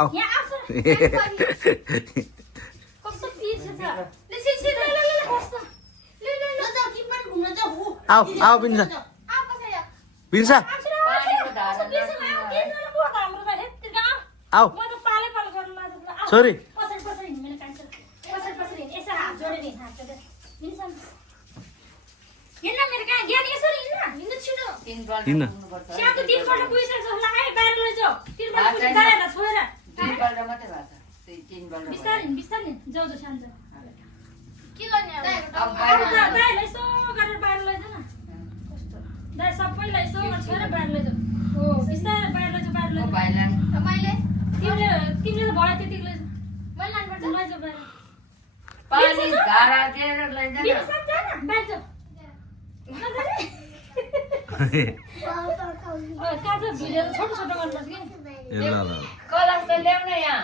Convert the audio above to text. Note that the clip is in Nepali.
आऊ यहाँ आउँछ कस्तो पिर्छ छ ले ले बस्नु ले जाऊ कि पनि घुम्न जाऊ आऊ आऊ बिन्सा आऊ कसैले बिन्सा पानीको धारा के नलागो हाम्रो त हेत्तिका आऊ म त पाले पाल गर्न लाग्छ आऊ छोरी पछाडि पछाडि हिँड्न कान्छ पछाडि यसो हात जोडेर हात जोडेर हिँड्छ हिँड्न मेरो कहाँ ज्ञान यसरी हिँड्न छिटो हिँड्न स्याको 3 पल्ट पुगिसक्छ जस्तो लाग्यो बाहिर लैजाऊ 3 पल्ट पुगिसक्यो गाएर छोएर 3 पल्ट मात्रै भएको छ 3 पल्ट बिस्तारै जाऊ जाऊ शान्त के गर्ने अब बाहिर दाइलाई यसो गरेर बाहिर लैजाऊ न कस्तो दाइ सबैलाई यसो गरेर छोएर बाहिर लैजाऊ हो बिस्तारै बाहिर लैजाऊ म बाहिर मैले तिमीले त भयो त्यतिको लैजाऊ मैले लानुपर्छ लैजाऊ बाहिर पानी धारा दिएर लैजाऊ बिना साथ जा न बाहिर जाऊ काज भिडियो छोटो छोटो गर्नुपर्छ कि ए ल ल कलश त ल्याउन यहाँ